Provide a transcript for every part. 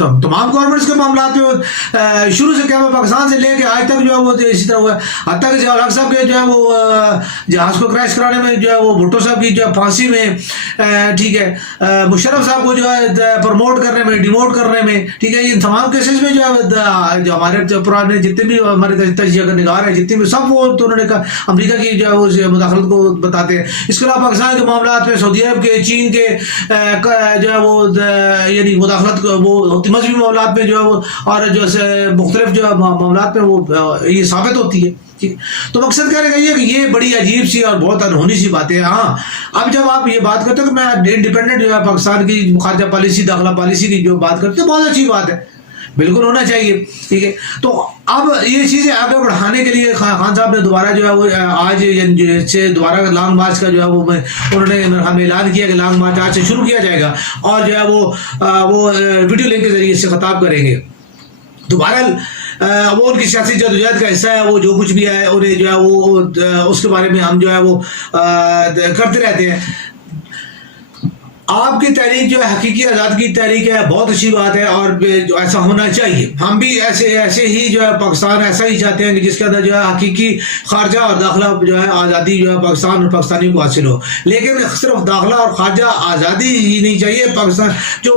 تمام گورنمنٹس کے معاملات میں شروع سے کیا ہوا پاکستان سے لے کے آج تک جو ہے وہ اسی طرح ہوا ہے. حتیٰ کہ ضیاء الحق صاحب کے جو ہے وہ جہاز کو کریش کرانے میں جو ہے وہ بھٹو صاحب کی جو ہے پھانسی میں, ٹھیک ہے, مشرف صاحب کو جو ہے پروموٹ کرنے میں, ڈیموٹ کرنے میں, ٹھیک ہے, ان تمام کیسز میں جو ہے جو ہمارے پرانے جتنے بھی ہمارے تجزیہ نگار ہیں جتنے بھی سب وہ تو انہوں نے کہا امریکہ کی جو ہے وہ مداخلت کو بتاتے ہیں. اس کے علاوہ پاکستان کے معاملات میں سعودی عرب کے, چین کے جو ہے وہ یعنی مداخلت وہ مذہبی معاملات میں جو ہے وہ اور جو مختلف جو معاملات میں وہ یہ ثابت ہوتی ہے. تو مقصد کہنے کا یہ کہ یہ بڑی عجیب سی اور بہت انہونی سی باتیں ہیں. ہاں اب جب آپ یہ بات کرتے ہو کہ میں انڈیپینڈنٹ جو ہے پاکستان کی خارجہ پالیسی, داخلہ پالیسی کی جو بات کرتے ہیں, بہت اچھی بات ہے, بالکل ہونا چاہیے, ٹھیک ہے. تو اب یہ چیزیں آگے بڑھانے کے لیے خان صاحب نے دوبارہ جو ہے وہ آج سے دوبارہ لانگ مارچ کا جو ہے وہ انہوں نے ہمیں اعلان کیا کہ لانگ مارچ آج سے شروع کیا جائے گا اور جو ہے وہ ویڈیو لنک کے ذریعے سے خطاب کریں گے. دوبارہ وہ ان کی سیاسی جدوجہد کا حصہ ہے, وہ جو کچھ بھی ہے انہیں جو ہے وہ اس کے بارے میں ہم جو ہے وہ کرتے رہتے ہیں. آپ کی تحریک جو ہے حقیقی آزادی کی تحریک ہے, بہت اچھی بات ہے اور ایسا ہونا چاہیے. ہم بھی ایسے ہی جو ہے پاکستان ایسا ہی چاہتے ہیں کہ جس کے اندر جو ہے حقیقی خارجہ اور داخلہ جو ہے آزادی جو ہے پاکستان اور پاکستانیوں کو حاصل ہو. لیکن صرف داخلہ اور خارجہ آزادی ہی نہیں چاہیے. پاکستان جو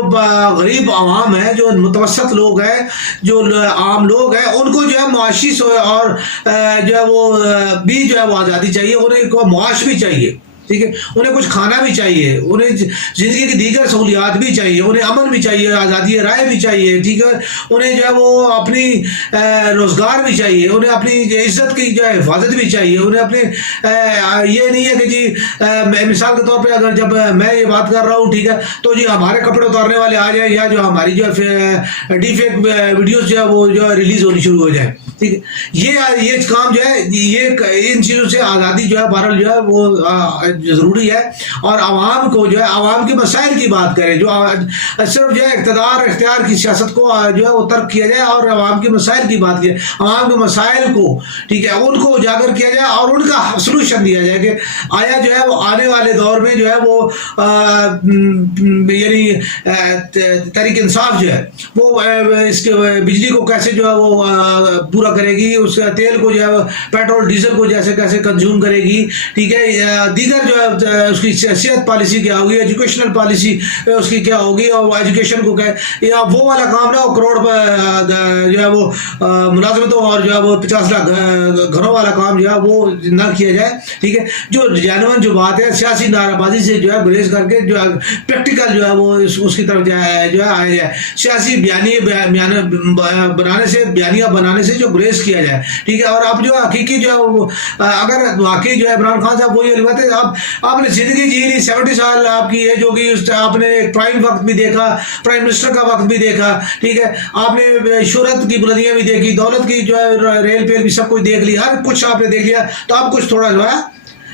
غریب عوام ہے, جو متوسط لوگ ہیں, جو عام لوگ ہیں, ان کو جو ہے معاشی اور جو ہے وہ بھی جو ہے وہ آزادی چاہیے. انہیں کو معاش بھی چاہیے, ٹھیک ہے, انہیں کچھ کھانا بھی چاہیے, انہیں زندگی کی دیگر سہولیات بھی چاہیے, انہیں امن بھی چاہیے, آزادی رائے بھی چاہیے, ٹھیک ہے, انہیں جو ہے وہ اپنی روزگار بھی چاہیے, انہیں اپنی عزت کی جو ہے حفاظت بھی چاہیے, انہیں اپنے یہ نہیں ہے کہ جی مثال کے طور پہ اگر جب میں یہ بات کر رہا ہوں, ٹھیک ہے, تو جی ہمارے کپڑے اتارنے والے آ جائیں یا جو ہماری جو ہے ڈی فیک ویڈیوز جو ہے وہ جو ہے ریلیز ہونی شروع ہو جائیں, ٹھیک ہے. یہ کام جو ہے یہ ان چیزوں سے آزادی جو ہے بہرحال جو ہے وہ ضروری ہے. اور عوام کو جو ہے عوام کے مسائل کی بات کریں, جو صرف جو ہے اقتدار اختیار کی سیاست کو جو ہے وہ ترک کیا جائے اور عوام کے مسائل کی بات کریں, عوام کے مسائل کو, ٹھیک ہے, ان کو اجاگر کیا جائے اور ان کا سلوشن دیا جائے کہ آیا جو ہے وہ آنے والے دور میں جو ہے وہ یعنی تحریک انصاف جو ہے وہ اس کے بجلی کو کیسے جو ہے وہ پورا کرے گی, اس تیل کو جو ہے پیٹرول ڈیزل کو جیسے کیسے کنزیوم کرے گی, ٹھیک ہے, دیگر جو ہے اس کی صحت پالیسی کیا ہوگی, ایجوکیشنل پالیسی اس کی کیا ہوگی, اور ایجوکیشن کو کیا, یا وہ والا کام نہ ہو کروڑ جو ہے وہ ملازمتوں اور جو ہے وہ 50 لاکھ گھروں والا کام جو ہے وہ نہ کیا جائے, ٹھیک ہے. جو جینون جو بات ہے سیاسی نعرہ بازی سے جو ہے گریز کر کے جو ہے پریکٹیکل جو ہے وہ اس کی طرف جو ہے آیا جائے, سیاسی بیانیہ بنانے سے, بیانیہ بنانے سے جو گریز کیا جائے, ٹھیک ہے. اور اب جو حقیقی جو ہے اگر واقعی جو ہے عمران خان صاحب وہی بات ہے, آپ نے زندگی جی لی, 70 سال آپ کی ایج ہوگی, آپ نے پرائم وقت بھی دیکھا, پرائم منسٹر کا وقت بھی دیکھا, ٹھیک ہے, آپ نے شہرت کی بلندیاں بھی دیکھی, دولت کی جو ہے ریل پیل بھی سب کچھ دیکھ لی, ہر کچھ آپ نے دیکھ لیا. تو آپ کچھ تھوڑا جو ہے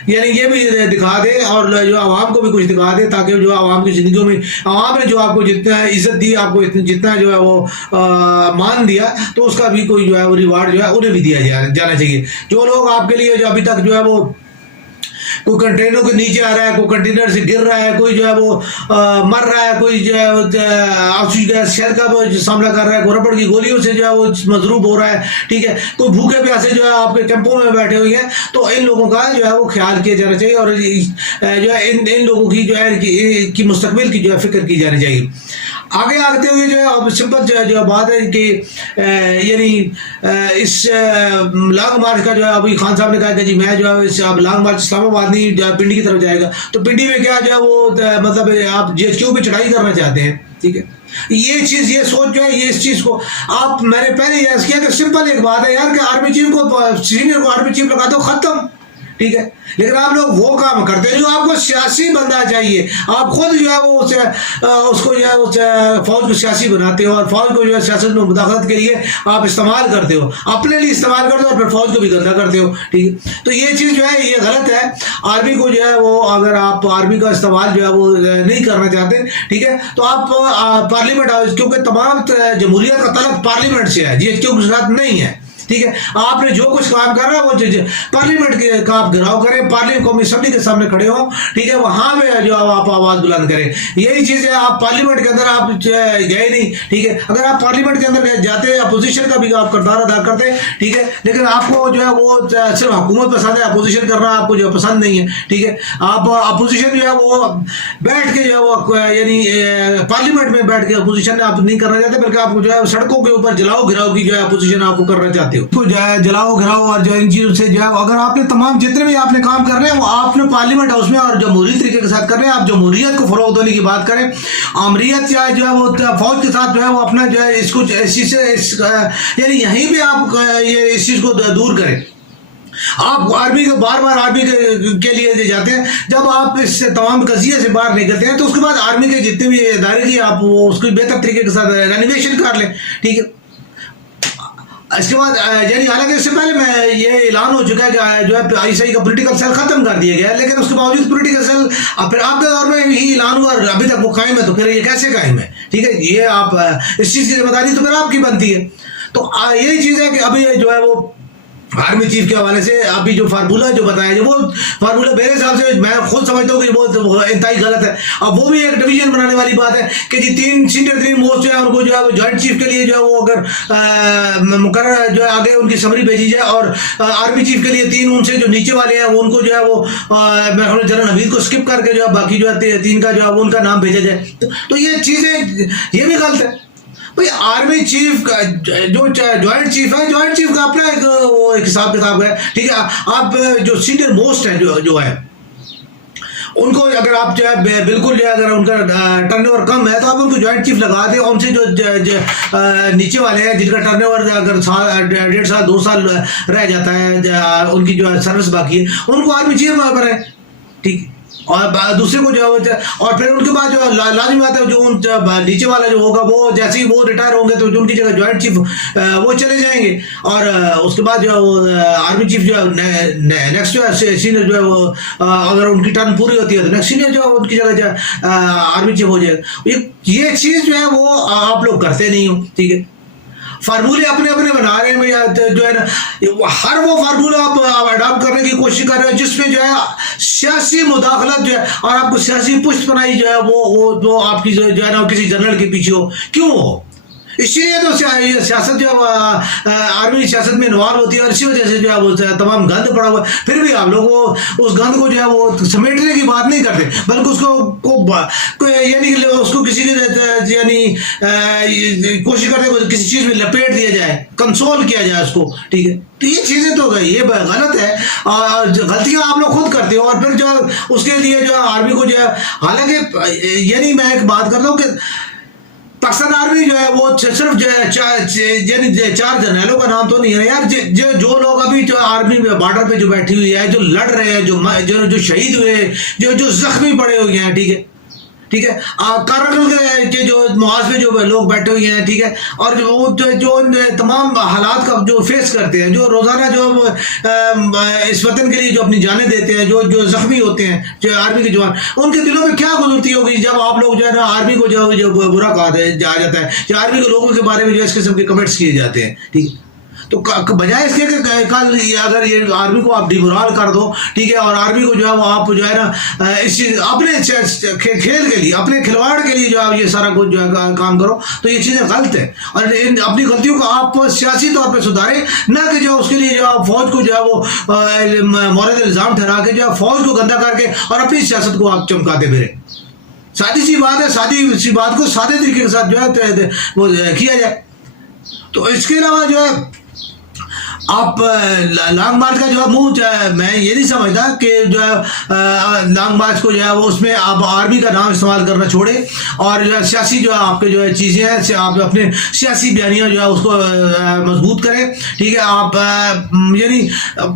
یعنی یہ بھی دکھا دے اور جو عوام کو بھی کچھ دکھا دے, تاکہ جو عوام کی زندگیوں میں عوام نے جو آپ کو جتنا عزت دی, آپ کو جتنا جو ہے وہ مان دیا, تو اس کا بھی کوئی جو ہے وہ ریوارڈ جو ہے انہیں بھی دیا جانا چاہیے. جو لوگ آپ کے لیے جو ابھی تک جو ہے وہ کوئی کنٹینر کے نیچے آ رہا ہے, کوئی کنٹینر سے گر رہا ہے, کوئی جو ہے وہ مر رہا ہے, کوئی جو ہے آکسیجن گیس شہر کا سامنا کر رہا ہے, کوئی ربڑ کی گولیوں سے جو ہے وہ مضروب ہو رہا ہے, ٹھیک ہے, کوئی بھوکے پیاسے جو ہے آپ کے کیمپوں میں بیٹھے ہوئے ہیں, تو ان لوگوں کا جو ہے وہ خیال کیا جانا چاہیے اور جو ہے ان لوگوں کی جو ہے کی مستقبل کی جو ہے فکر کی جانی چاہیے. آگے آگتے ہوئے جو ہے اب سمپل جو بات ہے کہ یعنی اس لانگ مارچ کا جو ہے ابھی خان صاحب نے کہا کہ جی میں جو ہے اب لانگ مارچ اسلام آباد نہیں جو ہے پنڈی کی طرف جائے گا, تو پنڈی میں کیا جو ہے وہ مطلب آپ GHQ پہ چڑھائی کرنا چاہتے ہیں, ٹھیک ہے. یہ چیز یہ سوچ جو ہے یہ اس چیز کو آپ میں نے پہلے یاد کیا کہ سمپل ایک بات ہے یار کہ آرمی چیف کو سینئر کو آرمی چیف لگا دو, ختم, ٹھیک ہے. لیکن آپ لوگ وہ کام کرتے ہیں جو آپ کو سیاسی بندہ چاہیے, آپ خود جو ہے وہ اس کو جو ہے فوج کو سیاسی بناتے ہو اور فوج کو جو ہے سیاست میں مداخلت کے لیے آپ استعمال کرتے ہو, اپنے لیے استعمال کرتے ہو اور پھر فوج کو بھی گندا کرتے ہو, ٹھیک ہے. تو یہ چیز جو ہے یہ غلط ہے. آرمی کو جو ہے وہ اگر آپ آرمی کا استعمال جو ہے وہ نہیں کرنا چاہتے, ٹھیک ہے, تو آپ پارلیمنٹ, کیونکہ تمام جمہوریت کا تعلق پارلیمنٹ سے ہے, GHQ کے ساتھ نہیں ہے, ٹھیک ہے. آپ نے جو کچھ کام کر رہا ہے وہ پارلیمنٹ کے کام گراؤ کریں, پارلیمنٹ قومی اسمبلی کے سامنے کھڑے ہوں, ٹھیک ہے, وہاں پہ جو آپ آواز بلند کریں. یہی چیز ہے, آپ پارلیمنٹ کے اندر آپ گئے نہیں, ٹھیک ہے. اگر آپ پارلیمنٹ کے اندر جاتے اپوزیشن کا بھی آپ کردار ادا کرتے, ٹھیک ہے, لیکن آپ کو جو ہے وہ صرف حکومت پسند ہے, اپوزیشن کرنا آپ کو جو پسند نہیں ہے, ٹھیک ہے. آپ اپوزیشن جو ہے وہ بیٹھ کے جو ہے وہ یعنی پارلیمنٹ میں بیٹھ کے اپوزیشن آپ نہیں کرنا چاہتے, بلکہ آپ جو ہے سڑکوں کے اوپر جلاؤ گھراؤ کی جو ہے اپوزیشن آپ کو کرنا چاہتے ہو, تو جو ہے جلاؤ گھراؤ اور جو ان چیزوں سے جو ہے اگر آپ نے تمام جتنے بھی آپ نے کام کر رہے ہیں وہ آپ نے پارلیمنٹ ہاؤس میں اور جمہوری طریقے کے ساتھ کر رہے ہیں. آپ جمہوریت کو فروغ دینے کی بات کریں, آمریت جو ہے وہ فوج کے ساتھ جو ہے وہ اپنا جو ہے اس کو یعنی یہیں پہ آپ یہ اس چیز کو دور کریں. آپ آرمی کے بار بار آرمی کے لیے جاتے ہیں, جب آپ اس سے تمام قضیے سے باہر نکلتے ہیں تو اس کے بعد آرمی کے جتنے بھی ادارے کی آپ اس کو بہتر طریقے کے ساتھ رینویشن کر لیں, ٹھیک ہے. اس کے بعد یعنی حالانکہ اس سے پہلے میں یہ اعلان ہو چکا ہے کہ جو ہے آئی ایس آئی کا پولیٹیکل سیل ختم کر دیا گیا ہے, لیکن اس کے باوجود پولیٹیکل سیل پھر آپ کے دور میں ہی اعلان ہوا اور ابھی تک وہ قائم ہے, تو پھر یہ کیسے قائم ہے, ٹھیک ہے. یہ آپ اس چیز کی ذمہ داری تو پھر آپ کی بنتی ہے. تو یہی چیز ہے کہ ابھی جو ہے وہ آرمی چیف کے حوالے سے ابھی جو فارمولہ جو بتایا جو وہ فارمولہ میرے حساب سے میں خود سمجھتا ہوں کہ بہت انتہائی غلط ہے. اب وہ بھی ایک ڈویژن بنانے والی بات ہے کہ جی 3 سینئر 3 موسٹ جو ہے ان کو جو ہے جوائنٹ چیف کے لیے جو ہے وہ اگر مقرر جو ہے آگے ان کی سمری بھیجی جائے, اور آرمی چیف کے لیے 3 ان سے جو نیچے والے ہیں ان کو جو ہے وہ جنرل حمید کو سکپ کر کے جو ہے باقی جو ہے 3 کا جو ہے ان کا نام بھیجا جائے. تو یہ چیزیں یہ بھی غلط ہے. بھائی آرمی چیف کا جو جوائنٹ چیف ہے, جوائنٹ چیف کا اپنا ایک حساب کتاب ہے, ٹھیک ہے. آپ جو سینئر موسٹ ہیں جو ہے ان کو اگر آپ جو ہے بالکل جو ہے اگر ان کا ٹرن اوور کم ہے تو آپ ان کو جوائنٹ چیف لگا دیں, ان سے جو نیچے والے ہیں جن کا ٹرن اوور اگر 1.5 سال 2 سال رہ جاتا ہے ان کی جو ہے سروس باقی ہے, ان کو آرمی چیف بنائیں, ٹھیک. اور دوسرے کو جو ہے اور پھر ان کے بعد جو لازمی بات ہے جو نیچے والا جو ہوگا وہ جیسے ہی وہ ریٹائر ہوں گے تو ان کی جگہ جوائنٹ چیف وہ چلے جائیں گے, اور اس کے بعد جو ہے وہ آرمی چیف جو ہے نیکسٹ جو ہے سینئر جو ہے وہ اگر ان کی ٹرن پوری ہوتی ہے تو نیکسٹ سینئر جو ہے ان کی جگہ جو ہے آرمی چیف ہو جائے گا. یہ چیز جو ہے وہ آپ لوگ کرتے نہیں ہو, ٹھیک ہے. فارمولے اپنے اپنے بنا رہے ہیں جو ہے نا, ہر وہ فارمولہ آپ اڈاپٹ کرنے کی کوشش کر رہے ہیں جس میں جو ہے سیاسی مداخلت جو ہے اور آپ کو سیاسی پشت پناہی جو ہے وہ آپ کی جو ہے نا کسی جنرل کے پیچھے ہو, کیوں ہو. اسی لیے تو سیاست جو ہے آرمی سیاست میں انوالو ہوتی ہے, اور اسی وجہ سے جو ہے وہ تمام گند پڑا ہوا ہے. پھر بھی آپ لوگ اس گند کو جو ہے وہ سمیٹنے کی بات نہیں کرتے, بلکہ اس کو یعنی اس کو کسی یعنی کوشش کرتے ہیں کسی چیز میں لپیٹ دیا جائے, کنسول کیا جائے اس کو, ٹھیک ہے. تو یہ چیزیں تو یہ غلط ہے, اور غلطیاں آپ لوگ خود کرتے ہو. اور پھر جو اس کے لیے جو آرمی کو جو ہے, حالانکہ یعنی میں ایک بات کرتا ہوں کہ پاکستان آرمی جو ہے وہ صرف یعنی 4 جرنیلوں کا نام تو نہیں ہے یار, جو لوگ ابھی جو آرمی بارڈر پہ جو بیٹھی ہوئی ہے, جو لڑ رہے ہیں, جو شہید ہوئے, جو زخمی پڑے ہوئے ہیں, ٹھیک ہے, ٹھیک ہے. کارگل کے جو محاذ پہ جو لوگ بیٹھے ہوئے ہیں, ٹھیک ہے, اور جو تمام حالات کا جو فیس کرتے ہیں, جو روزانہ جو اس وطن کے لیے جو اپنی جانیں دیتے ہیں, جو زخمی ہوتے ہیں, جو آرمی کے جوان, ان کے دلوں میں کیا گزرتی ہوگی جب آپ لوگ جو ہے نا آرمی کو جو برا کہا جاتا ہے, یا آرمی کے لوگوں کے بارے میں جو اس قسم کے کمنٹس کیے جاتے ہیں, ٹھیک. تو بجائے اس کے کہ کل اگر یہ آرمی کو آپ ڈیمورال کر دو, ٹھیک ہے, اور آرمی کو جو ہے وہ آپ جو ہے نا اس چیز اپنے کھیل کے لیے, اپنے کھلواڑ کے لیے جو ہے یہ سارا کچھ جو ہے کام کرو, تو یہ چیزیں غلط ہے. اور اپنی غلطیوں کو آپ سیاسی طور پہ سدھاریں, نہ کہ جو اس کے لیے جو آپ فوج کو جو ہے وہ مورد الزام ٹھہرا کے جو ہے فوج کو گندا کر کے اور اپنی سیاست کو آپ چمکاتے پھریں. سادی سی بات ہے, سادی سی بات کو سادے طریقے کے ساتھ جو ہے وہ کیا جائے. تو اس کے علاوہ جو ہے آپ لانگ مارچ کا جو ہے منہ, میں یہ نہیں سمجھتا کہ جو ہے لانگ مارچ کو جو ہے وہ اس میں آپ آرمی کا نام استعمال کرنا چھوڑیں, اور جو ہے سیاسی جو ہے آپ کے جو ہے چیزیں ہیں آپ اپنے سیاسی بیانیاں جو ہے اس کو مضبوط کریں, ٹھیک ہے. آپ یعنی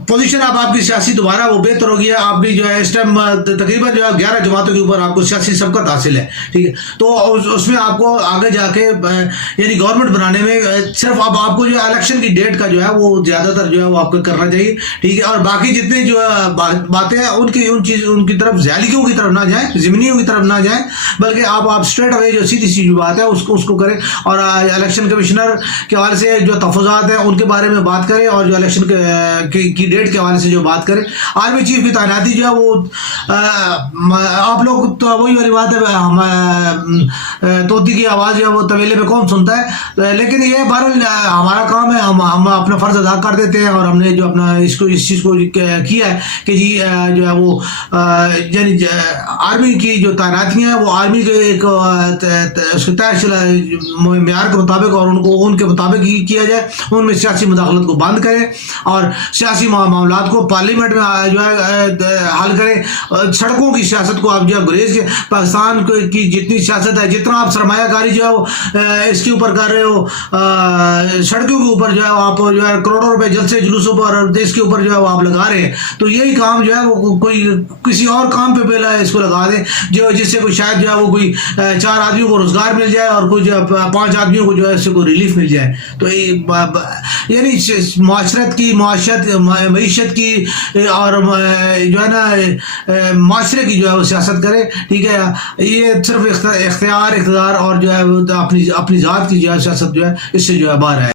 پوزیشن آپ کی سیاسی دوبارہ وہ بہتر ہوگی. آپ بھی جو ہے اس ٹائم تقریباً جو ہے 11 جماعتوں کے اوپر آپ کو سیاسی سبقت حاصل ہے, ٹھیک ہے. تو اس میں آپ کو آگے جا کے یعنی گورنمنٹ بنانے میں صرف اب آپ کو جو ہے الیکشن کی ڈیٹ کا جو ہے وہ زیادہ زیادہ تر جو ہے وہ آپ کو کرنا چاہیے، ٹھیک ہے. اور باقی جتنے جو باتیں ہیں ان کی طرف ذیلیوں کی طرف نہ جائیں، ضمنیوں کی طرف نہ جائیں، بلکہ آپ اسٹریٹ اوے جو سیدھی سی جو بات ہے اس کو کریں. اور الیکشن کمشنر کے حوالے سے جو تحفظات ہیں ان کے بارے میں بات کریں، اور جو الیکشن کی ڈیٹ کے حوالے سے جو بات کریں. آرمی چیف کی تعیناتی جو ہے وہ آپ لوگ تو وہی والی بات ہے، طوطی کی آواز جو ہے وہ طویلے میں کون سنتا ہے، لیکن یہ بہرحال ہمارا کام ہے، ہم اپنا فرض ادا کر دیتے ہیں. اور ہم نے جو اپنا اس چیز کو کیا ہے کہ جی جو ہے وہ یعنی آرمی کی جو تعیناتیاں ہیں وہ آرمی کے ایک طے شدہ معیار کے مطابق اور ان کے مطابق ہی کیا جائے. ان میں سیاسی مداخلت کو بند کریں اور سیاسی معاملات کو پارلیمنٹ میں جو ہے حل کریں. سڑکوں کی سیاست کو آپ جو ہے گریز کے پاکستان کی جتنی سیاست ہے، جتنا آپ سرمایہ کاری جو ہے وہ اس کے اوپر کر رہے ہو، سڑکوں کے اوپر جو ہے آپ جو ہے کروڑوں روپے جلسے جلوسوں پر اور دیش کے اوپر جو ہے وہ آپ لگا رہے ہیں، تو یہی کام جو ہے وہ کوئی کسی اور کام پہ پہلا اس کو لگا دیں جس سے کوئی شاید جو ہے وہ کوئی 4 آدمیوں کو روزگار مل جائے اور کچھ 5 آدمیوں کو جو ہے اس سے کوئی ریلیف مل جائے. تو یعنی معاشرت کی معیشت کی اور جو ہے نا معاشرے کی جو ہے وہ سیاست کرے، ٹھیک ہے. یہ صرف اختیار اقتدار اور جو ہے اپنی ذات کی جو ہے سیاست جو ہے اس سے جو ہے باہر ہے.